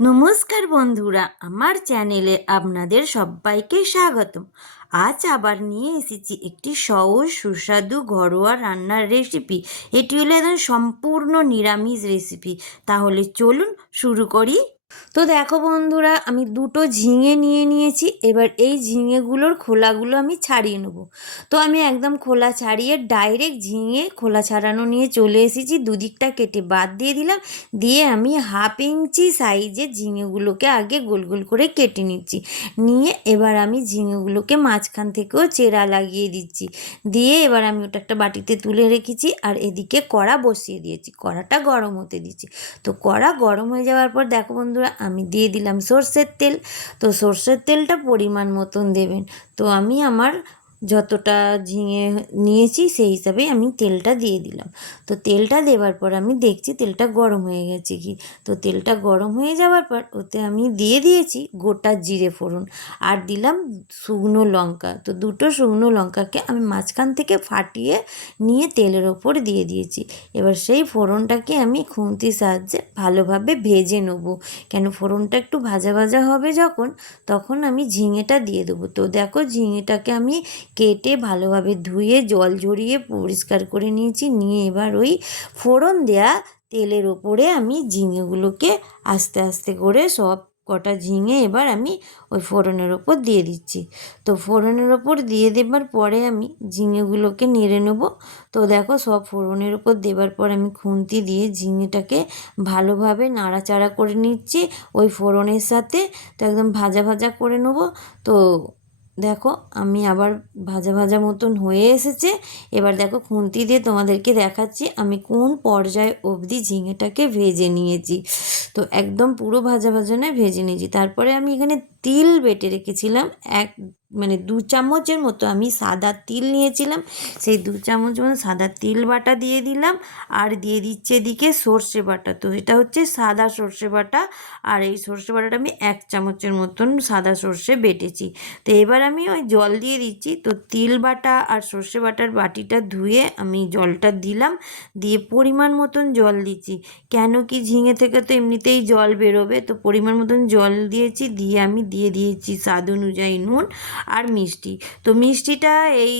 নমস্কার বন্ধুরা, আমার চ্যানেলে আপনাদের সবাইকে স্বাগতম। আজ আবার নিয়ে এসেছি একটি সহজ সুস্বাদু ঘরোয়া রান্নার রেসিপি। এটি হলো একদম সম্পূর্ণ নিরামিষ রেসিপি। তাহলে চলুন শুরু করি। তো দেখো বন্ধুরা, আমি দুটো ঝিঙে নিয়ে নিয়েছি। এবার এই ঝিঙেগুলোর খোলাগুলো আমি ছাড়িয়ে নেব। তো আমি একদম খোলা ছাড়িয়ে ডাইরেক্ট ঝিঙে খোলা ছাড়ানো নিয়ে চলে এসেছি। দুদিকটা কেটে বাদ দিয়ে দিলাম। দিয়ে আমি 1/2 ইঞ্চি সাইজের ঝিঙেগুলোকে আগে গোল গোল করে কেটে নিচ্ছি। নিয়ে এবার আমি ঝিঙেগুলোকে মাঝখান থেকেও চেরা লাগিয়ে দিচ্ছি। দিয়ে এবার আমি ওটা একটা বাটিতে তুলে রেখেছি। আর এদিকে কড়া বসিয়ে দিয়েছি, কড়াটা গরম হতে দিচ্ছি। তো কড়া গরম হয়ে যাওয়ার পর দেখো বন্ধুরা, আমি দিয়ে দিলাম সর্ষের তেল। তো সর্ষের তেলটা পরিমাণ মতন দেবেন। তো আমি আমার যতটা ঝিঙে নিয়েছি সেই হিসাবে আমি তেলটা দিয়ে দিলাম। তো তেলটা দেওয়ার পর আমি দেখছি তেলটা গরম হয়ে গেছে কি। তো তেলটা গরম হয়ে যাওয়ার পর ওতে আমি দিয়ে দিয়েছি গোটা জিরে ফোড়ন আর দিলাম শুকনো লঙ্কা। তো দুটো শুকনো লঙ্কাকে আমি মাঝখান থেকে ফাটিয়ে নিয়ে তেলের ওপর দিয়ে দিয়েছি। এবার সেই ফোড়নটাকে আমি খুন্তির সাহায্যে ভালোভাবে ভেজে নেবো। কেন ফোড়নটা একটু ভাজা ভাজা হবে যখন, তখন আমি ঝিঙেটা দিয়ে দেবো। তো দেখো ঝিঙেটাকে আমি কেটে ভালোভাবে ধুয়ে জল ঝরিয়ে পরিষ্কার করে নিয়েছি। নিয়ে এবার ওই ফোড়ন দেয়া তেলের ওপরে আমি ঝিঙেগুলোকে আস্তে আস্তে করে সব কটা ঝিঙে এবার আমি ওই ফোড়নের ওপর দিয়ে দিচ্ছি। তো ফোড়নের ওপর দিয়ে দেবার পরে আমি ঝিঙেগুলোকে নেড়ে নেব। তো দেখো সব ফোড়নের ওপর দেবার পর আমি খুন্তি দিয়ে ঝিঙেটাকে ভালোভাবে নাড়াচাড়া করে নিচ্ছি ওই ফোড়নের সাথে। তো একদম ভাজা ভাজা করে নেব। তো দেখো আমি আবার ভাজা ভাজা মতন হয়ে এসেছে। এবার দেখো খুন্তি দিয়ে তোমাদেরকে দেখাচ্ছি আমি কোন পর্যায়ে অবধি ঝিঙেটাকে ভেজে নিয়েছি। তো একদম পুরো ভাজা ভাজা নয়, ভেজে নিয়েছি। তারপরে আমি এখানে তিল বেটে রেখেছিলাম, 2 চামচের মতো আমি সাদা তিল নিয়েছিলাম। সেই 2 চামচ মতো সাদা তিল বাটা দিয়ে দিলাম। আর দিয়ে দিচ্ছে এদিকে সর্ষে বাটা। তো এটা হচ্ছে সাদা সর্ষে বাটা। আর এই সর্ষে বাটাটা আমি 1 চামচের মতন সাদা সর্ষে বেটেছি। তো এবার আমি ওই জল দিয়ে দিচ্ছি। তো তিল বাটা আর সর্ষে বাটার বাটিটা ধুয়ে আমি জলটা দিলাম। দিয়ে পরিমাণ মতন জল দিচ্ছি। কেন কি ঝিঙে থেকে তো এমনিতেই জল বেরোবে। তো পরিমাণ মতন জল দিয়েছি। দিয়ে আমি দিয়ে দিয়েছি স্বাদ অনুযায়ী নুন আর মিষ্টি। তো মিষ্টিটা এই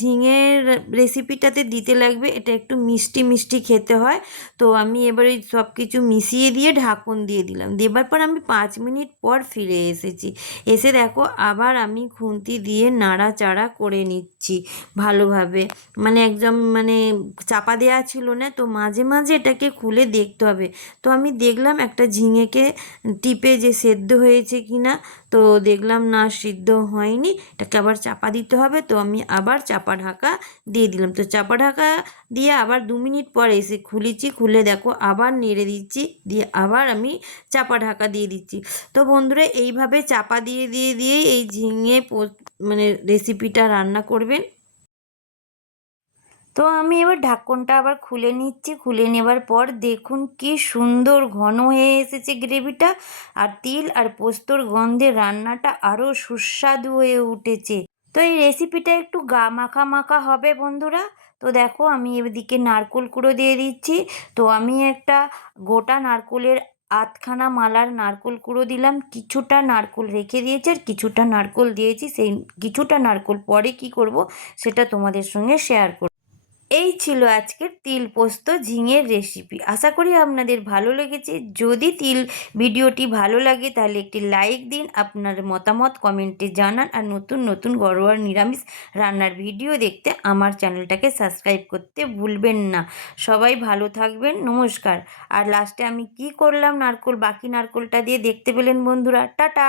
ঝিঙের রেসিপিটাতে দিতে লাগবে, এটা একটু মিষ্টি মিষ্টি খেতে হয়। তো আমি এবারে সব কিছু মিশিয়ে দিয়ে ঢাকন দিয়ে দিলাম। দেবার পর আমি 5 মিনিট পর ফিরে এসেছি। এসে দেখো আবার আমি খুন্তি দিয়ে নাড়াচাড়া করে নিচ্ছি ভালোভাবে। একদম চাপা দেওয়া ছিল না, তো মাঝে মাঝে এটাকে খুলে দেখতে হবে। তো আমি দেখলাম একটা ঝিঙেকে টিপে যে সেদ্ধ হয়েছে কি না। তো দেখলাম না, সিদ্ধ হয়নি, এটাকে আবার চাপা দিতে হবে। তো আমি আবার চাপা ঢাকা দিয়ে দিলাম। তো চাপা ঢাকা দিয়ে আবার 2 মিনিট পর এসে খুলেছি। খুলে দেখো আবার নেড়ে দিচ্ছি। দিয়ে আবার আমি চাপা ঢাকা দিয়ে দিচ্ছি। তো বন্ধুরা, এইভাবে চাপা দিয়ে দিয়ে দিয়েই এই ঝিঙে রেসিপিটা রান্না করবেন। তো আমি এবার ঢাকনটা আবার খুলে নিচ্ছি। খুলে নেবার পর দেখুন কি সুন্দর ঘন হয়ে এসেছে গ্রেভিটা। আর তিল আর পোস্তর গন্ধে রান্নাটা আরও সুস্বাদু হয়ে উঠেছে। তো এই রেসিপিটা একটু গা মাখা মাখা হবে বন্ধুরা। তো দেখো আমি এদিকে নারকোল কুড়ো দিয়ে দিচ্ছি। তো আমি একটা গোটা নারকোলের 8খানা মালার নারকোল কুড়ো দিলাম। কিছুটা নারকোল রেখে দিয়েছি আর কিছুটা নারকোল দিয়েছি। সেই কিছুটা নারকোল পরে কি করব সেটা তোমাদের সঙ্গে শেয়ার করব। এই ছিল আজকের তিল পোস্ত ঝিঙের রেসিপি। আশা করি আপনাদের ভালো লেগেছে। যদি ভিডিওটি ভালো লাগে তাহলে একটি লাইক দিন, আপনার মতামত কমেন্টে জানান। আর নতুন নতুন ঘরোয়া নিরামিষ রান্নার ভিডিও দেখতে আমার চ্যানেলটাকে সাবস্ক্রাইব করতে ভুলবেন না। সবাই ভালো থাকবেন, নমস্কার। আর লাস্টে আমি কি করলাম, বাকি নারকোলটা দিয়ে দেখতে পেলেন বন্ধুরা। টাটা।